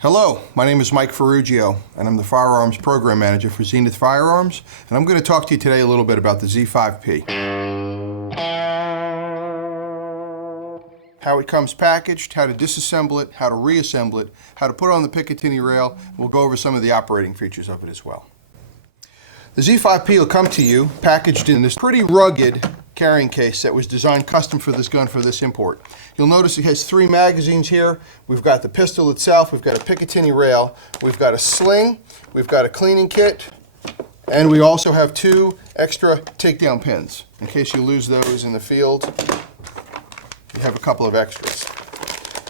Hello, my name is Mike Ferrugio, and I'm the Firearms Program Manager for Zenith Firearms, and I'm going to talk to you today a little bit about the Z5P. How it comes packaged, how to disassemble it, how to reassemble it, how to put on the Picatinny rail. We'll go over some of the operating features of it as well. The Z5P will come to you packaged in this pretty rugged carrying case that was designed custom for this gun for this import. You'll notice it has 3 magazines here. We've got the pistol itself, we've got a Picatinny rail, we've got a sling, we've got a cleaning kit, and we also have 2 extra takedown pins. In case you lose those in the field, you have a couple of extras.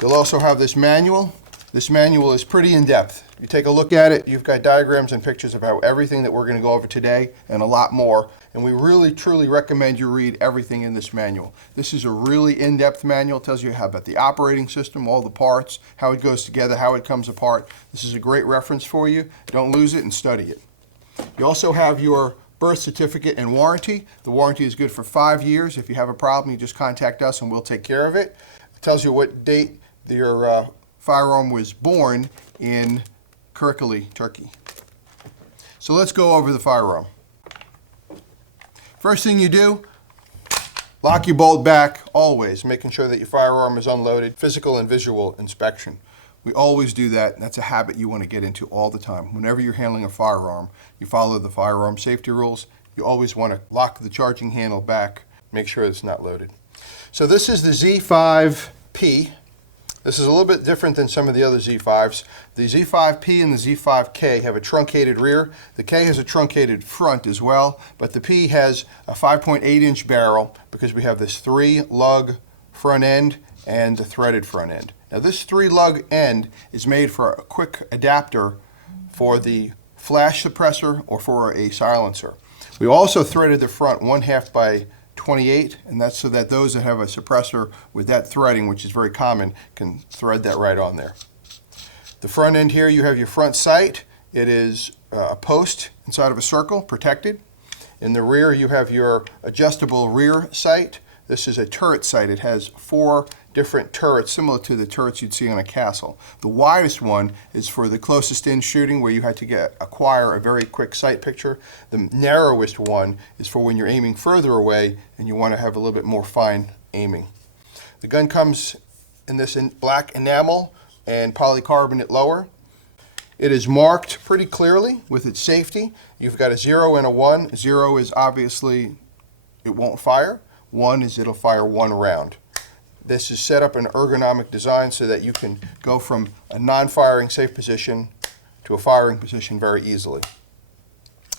You'll also have this manual. This manual is pretty in-depth. You take a look at it, you've got diagrams and pictures of how everything that we're going to go over today and a lot more. And we really, truly recommend you read everything in this manual. This is a really in-depth manual. It tells you how about the operating system, all the parts, how it goes together, how it comes apart. This is a great reference for you. Don't lose it and study it. You also have your birth certificate and warranty. The warranty is good for 5 years. If you have a problem, you just contact us and we'll take care of it. It tells you what date your firearm was born in Kirkcaldy, Turkey. So let's go over the firearm. First thing you do, lock your bolt back, always, making sure that your firearm is unloaded. Physical and visual inspection. We always do that, and that's a habit you want to get into all the time. Whenever you're handling a firearm, you follow the firearm safety rules. You always want to lock the charging handle back, make sure it's not loaded. So this is the Z5P. This is a little bit different than some of the other Z5s. The Z5P and the Z5K have a truncated rear. The K has a truncated front as well, but the P has a 5.8-inch barrel because we have this 3-lug front end and the threaded front end. Now this 3-lug end is made for a quick adapter for the flash suppressor or for a silencer. We also threaded the front 1/2 by 28, and that's so that those that have a suppressor with that threading, which is very common, can thread that right on there. The front end here, you have your front sight. It is a post inside of a circle, protected. In the rear, you have your adjustable rear sight. This is a turret sight. It has 4 different turrets, similar to the turrets you'd see on a castle. The widest one is for the closest in shooting, where you had to acquire a very quick sight picture. The narrowest one is for when you're aiming further away and you want to have a little bit more fine aiming. The gun comes in this black enamel and polycarbonate lower. It is marked pretty clearly with its safety. You've got a 0 and a 1. 0 is obviously it won't fire. 1 is it'll fire 1 round. This is set up in ergonomic design so that you can go from a non-firing safe position to a firing position very easily.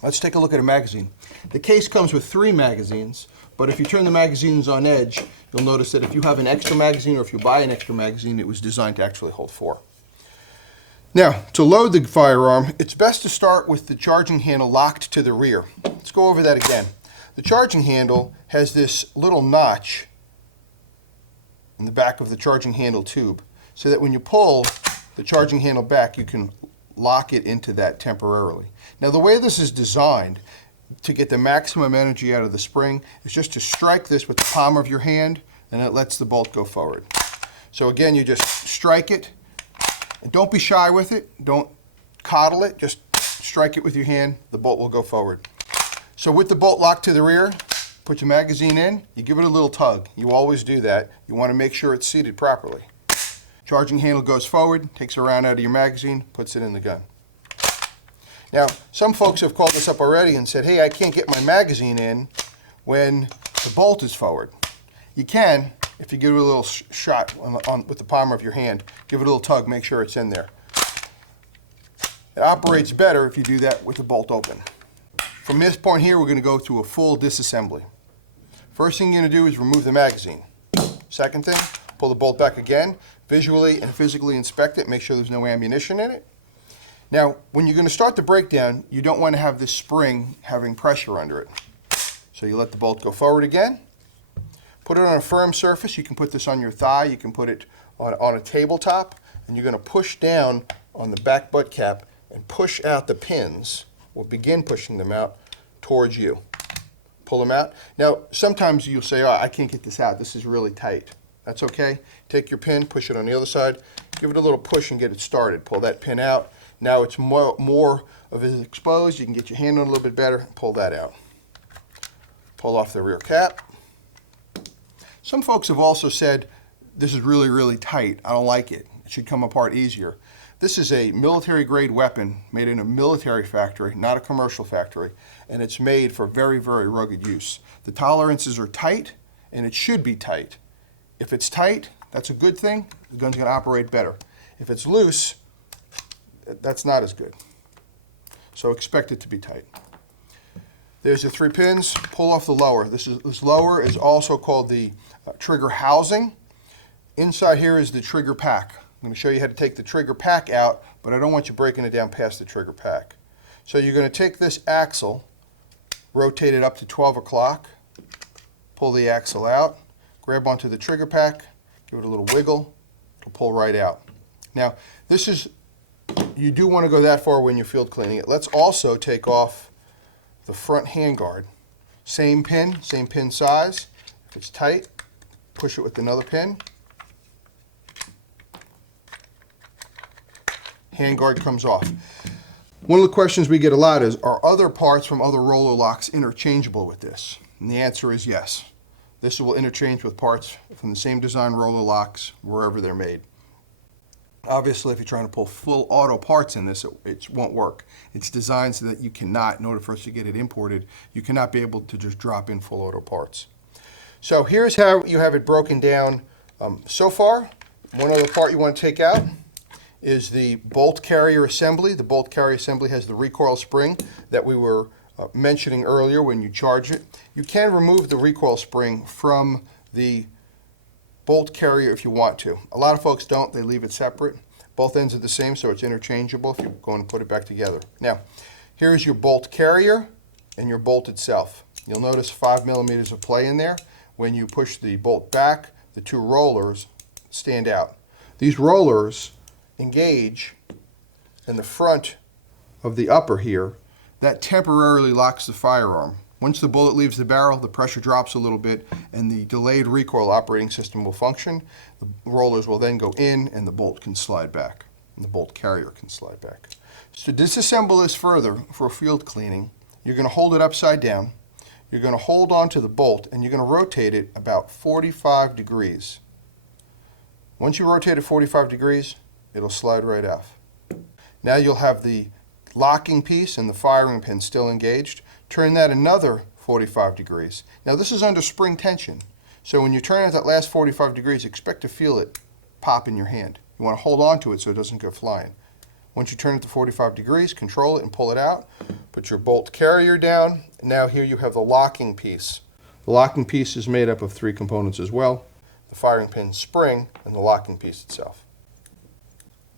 Let's take a look at a magazine. The case comes with 3 magazines, but if you turn the magazines on edge, you'll notice that if you have an extra magazine or if you buy an extra magazine, it was designed to actually hold 4. Now, to load the firearm, it's best to start with the charging handle locked to the rear. Let's go over that again. The charging handle has this little notch in the back of the charging handle tube, so that when you pull the charging handle back, you can lock it into that temporarily. Now, the way this is designed to get the maximum energy out of the spring is just to strike this with the palm of your hand, and it lets the bolt go forward. So again, you just strike it, and don't be shy with it. Don't coddle it. Just strike it with your hand. The bolt will go forward. So with the bolt locked to the rear, put your magazine in, you give it a little tug. You always do that. You want to make sure it's seated properly. Charging handle goes forward, takes a round out of your magazine, puts it in the gun. Now, some folks have called us up already and said, hey, I can't get my magazine in when the bolt is forward. You can if you give it a little shot with the palm of your hand. Give it a little tug, make sure it's in there. It operates better if you do that with the bolt open. From this point here, we're going to go through a full disassembly. First thing you're going to do is remove the magazine. Second thing, pull the bolt back again, visually and physically inspect it, make sure there's no ammunition in it. Now, when you're going to start the breakdown, you don't want to have this spring having pressure under it. So you let the bolt go forward again, put it on a firm surface. You can put this on your thigh, you can put it on a tabletop, and you're going to push down on the back butt cap and push out the pins, or begin pushing them out towards you. Pull them out. Now, sometimes you'll say, oh, I can't get this out. This is really tight. That's okay. Take your pin, push it on the other side, give it a little push and get it started. Pull that pin out. Now it's more of it exposed. You can get your hand on it a little bit better. Pull that out. Pull off the rear cap. Some folks have also said, this is really, really tight. I don't like it. It should come apart easier. This is a military-grade weapon made in a military factory, not a commercial factory, and it's made for very, very rugged use. The tolerances are tight, and it should be tight. If it's tight, that's a good thing. The gun's going to operate better. If it's loose, that's not as good. So expect it to be tight. There's the 3 pins. Pull off the lower. This lower is also called the trigger housing. Inside here is the trigger pack. I'm going to show you how to take the trigger pack out, but I don't want you breaking it down past the trigger pack. So you're going to take this axle, rotate it up to 12 o'clock, pull the axle out, grab onto the trigger pack, give it a little wiggle, it'll pull right out. Now, you do want to go that far when you're field cleaning it. Let's also take off the front handguard. Same pin size. If it's tight, push it with another pin. Handguard comes off. One of the questions we get a lot is, are other parts from other roller locks interchangeable with this? And the answer is yes. This will interchange with parts from the same design roller locks wherever they're made. Obviously, if you're trying to pull full auto parts in this, it won't work. It's designed so that you cannot, in order for us to get it imported, you cannot be able to just drop in full auto parts. So here's how you have it broken down so far. One other part you want to take out is the bolt carrier assembly. The bolt carrier assembly has the recoil spring that we were mentioning earlier when you charge it. You can remove the recoil spring from the bolt carrier if you want to. A lot of folks don't. They leave it separate. Both ends are the same, so it's interchangeable if you're going to put it back together. Now, here's your bolt carrier and your bolt itself. You'll notice 5 millimeters of play in there. When you push the bolt back, the 2 rollers stand out. These rollers engage in the front of the upper here. That temporarily locks the firearm. Once the bullet leaves the barrel, the pressure drops a little bit and the delayed recoil operating system will function. The rollers will then go in and the bolt can slide back, and the bolt carrier can slide back. So to disassemble this further for field cleaning, you're going to hold it upside down. You're going to hold on to the bolt and you're going to rotate it about 45 degrees. Once you rotate it 45 degrees, it'll slide right off. Now you'll have the locking piece and the firing pin still engaged. Turn that another 45 degrees. Now this is under spring tension, so when you turn it that last 45 degrees, expect to feel it pop in your hand. You want to hold on to it so it doesn't go flying. Once you turn it to 45 degrees, control it and pull it out. Put your bolt carrier down. Now here you have the locking piece. The locking piece is made up of 3 components as well: the firing pin, spring, and the locking piece itself.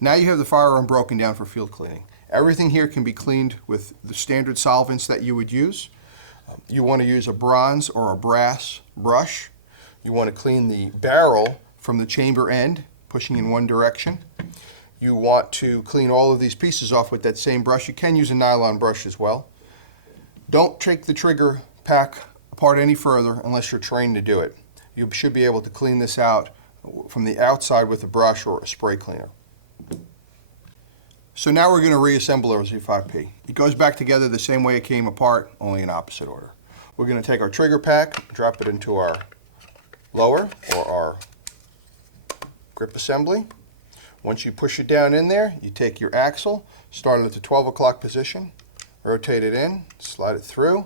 Now you have the firearm broken down for field cleaning. Everything here can be cleaned with the standard solvents that you would use. You want to use a bronze or a brass brush. You want to clean the barrel from the chamber end, pushing in one direction. You want to clean all of these pieces off with that same brush. You can use a nylon brush as well. Don't take the trigger pack apart any further unless you're trained to do it. You should be able to clean this out from the outside with a brush or a spray cleaner. So now we're going to reassemble our Z5P. It goes back together the same way it came apart, only in opposite order. We're going to take our trigger pack, drop it into our lower or our grip assembly. Once you push it down in there, you take your axle, start it at the 12 o'clock position, rotate it in, slide it through,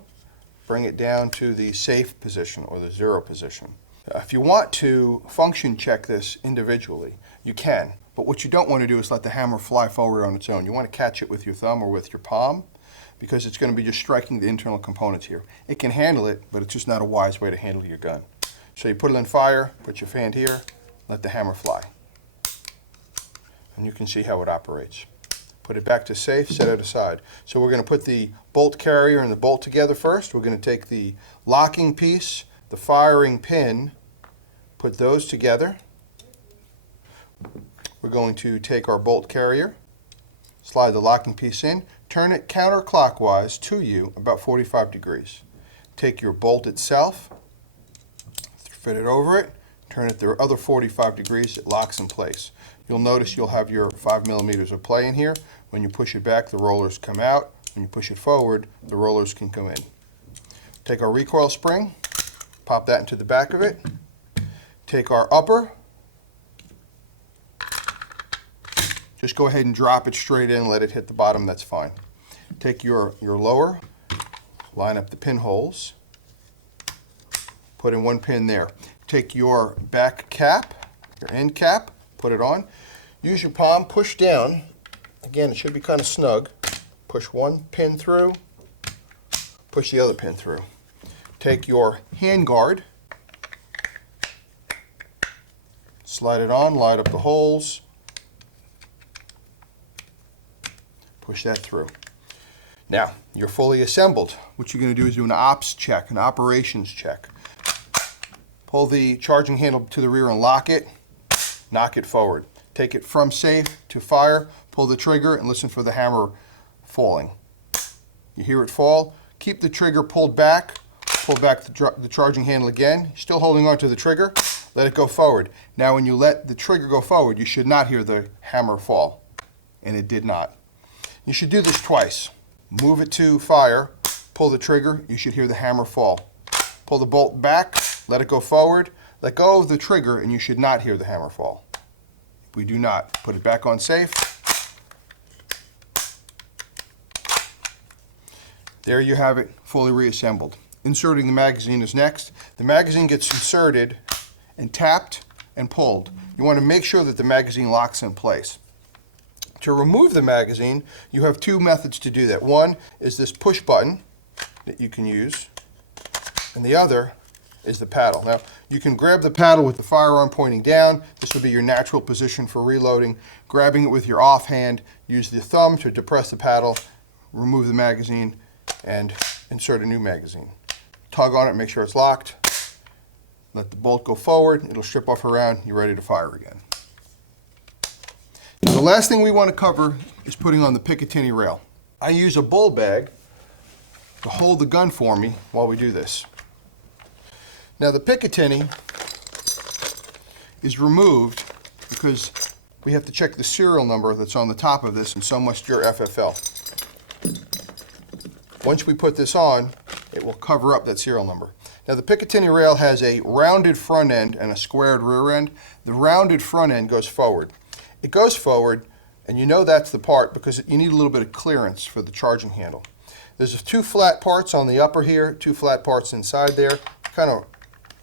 bring it down to the safe position or the 0 position. If you want to function check this individually, you can. But what you don't want to do is let the hammer fly forward on its own. You want to catch it with your thumb or with your palm because it's going to be just striking the internal components here. It can handle it, but it's just not a wise way to handle your gun. So you put it in fire, put your hand here, let the hammer fly. And you can see how it operates. Put it back to safe, set it aside. So we're going to put the bolt carrier and the bolt together first. We're going to take the locking piece, the firing pin, put those together. We're going to take our bolt carrier, slide the locking piece in, turn it counterclockwise to you about 45 degrees. Take your bolt itself, fit it over it, turn it the other 45 degrees, it locks in place. You'll notice you'll have your 5 millimeters of play in here. When you push it back, the rollers come out. When you push it forward, the rollers can come in. Take our recoil spring, pop that into the back of it. Take our upper, just go ahead and drop it straight in, let it hit the bottom, that's fine. Take your lower, line up the pinholes, put in one pin there. Take your back cap, your end cap, put it on. Use your palm, push down. Again, it should be kind of snug. Push one pin through, push the other pin through. Take your hand guard, slide it on, line up the holes, push that through. Now, you're fully assembled. What you're going to do is do an ops check, an operations check. Pull the charging handle to the rear and lock it, knock it forward. Take it from safe to fire, pull the trigger, and listen for the hammer falling. You hear it fall, keep the trigger pulled back, pull back the charging handle again, still holding on to the trigger, let it go forward. Now when you let the trigger go forward, you should not hear the hammer fall, and it did not. You should do this twice. Move it to fire, pull the trigger, you should hear the hammer fall. Pull the bolt back, let it go forward, let go of the trigger, and you should not hear the hammer fall. If we do not, put it back on safe. There you have it, fully reassembled. Inserting the magazine is next. The magazine gets inserted and tapped and pulled. You want to make sure that the magazine locks in place. To remove the magazine, you have two methods to do that. One is this push button that you can use, and the other is the paddle. Now, you can grab the paddle with the firearm pointing down. This would be your natural position for reloading. Grabbing it with your offhand, use the thumb to depress the paddle, remove the magazine, and insert a new magazine. Tug on it, make sure it's locked. Let the bolt go forward, it'll strip off around, you're ready to fire again. Now, the last thing we want to cover is putting on the Picatinny rail. I use a bull bag to hold the gun for me while we do this. Now the Picatinny is removed because we have to check the serial number that's on the top of this, and so must your FFL. Once we put this on, it will cover up that serial number. Now the Picatinny rail has a rounded front end and a squared rear end. The rounded front end goes forward. It goes forward, and you know that's the part because you need a little bit of clearance for the charging handle. There's two flat parts on the upper here, two flat parts inside there. Kind of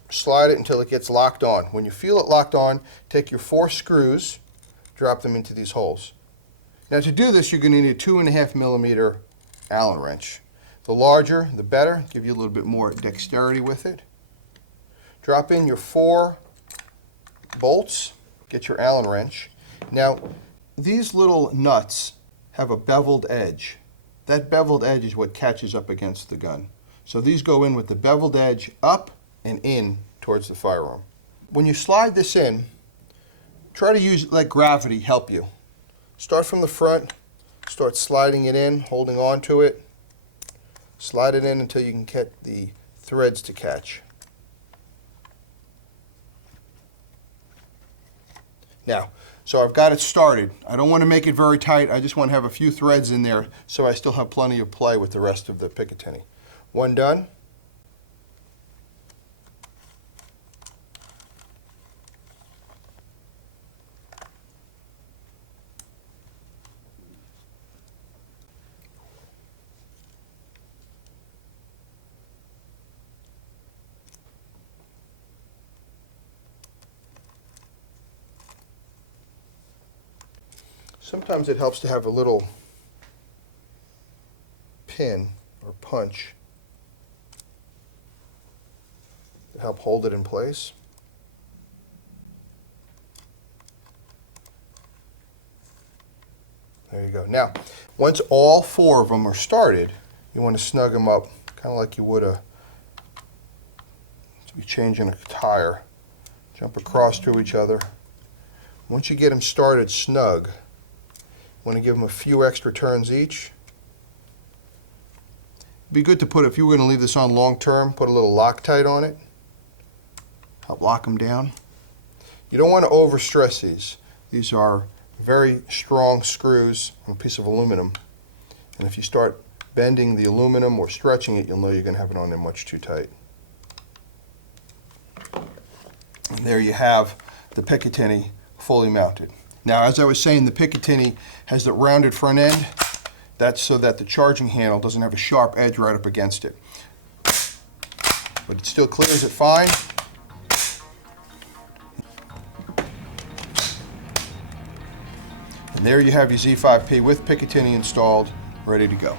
slide it until it gets locked on. When you feel it locked on, take your 4 screws, drop them into these holes. Now to do this, you're going to need a 2.5 millimeter Allen wrench. The larger, the better. Give you a little bit more dexterity with it. Drop in your 4 bolts. Get your Allen wrench. Now, these little nuts have a beveled edge. That beveled edge is what catches up against the gun. So these go in with the beveled edge up and in towards the firearm. When you slide this in, try to let gravity help you. Start from the front, start sliding it in, holding on to it. Slide it in until you can get the threads to catch. Now, so I've got it started. I don't want to make it very tight. I just want to have a few threads in there so I still have plenty of play with the rest of the Picatinny. One done. Sometimes it helps to have a little pin or punch to help hold it in place. There you go. Now, once all 4 of them are started, you want to snug them up, kind of like you would to be changing a tire. Jump across to each other. Once you get them started snug, want to give them a few extra turns each. It'd be good to put, if you were going to leave this on long term, put a little Loctite on it. Help lock them down. You don't want to overstress these. These are very strong screws on a piece of aluminum, and if you start bending the aluminum or stretching it, you'll know you're going to have it on there much too tight. And there you have the Picatinny fully mounted. Now, as I was saying, the Picatinny has the rounded front end. That's so that the charging handle doesn't have a sharp edge right up against it. But it still clears it fine. And there you have your Z5P with Picatinny installed, ready to go.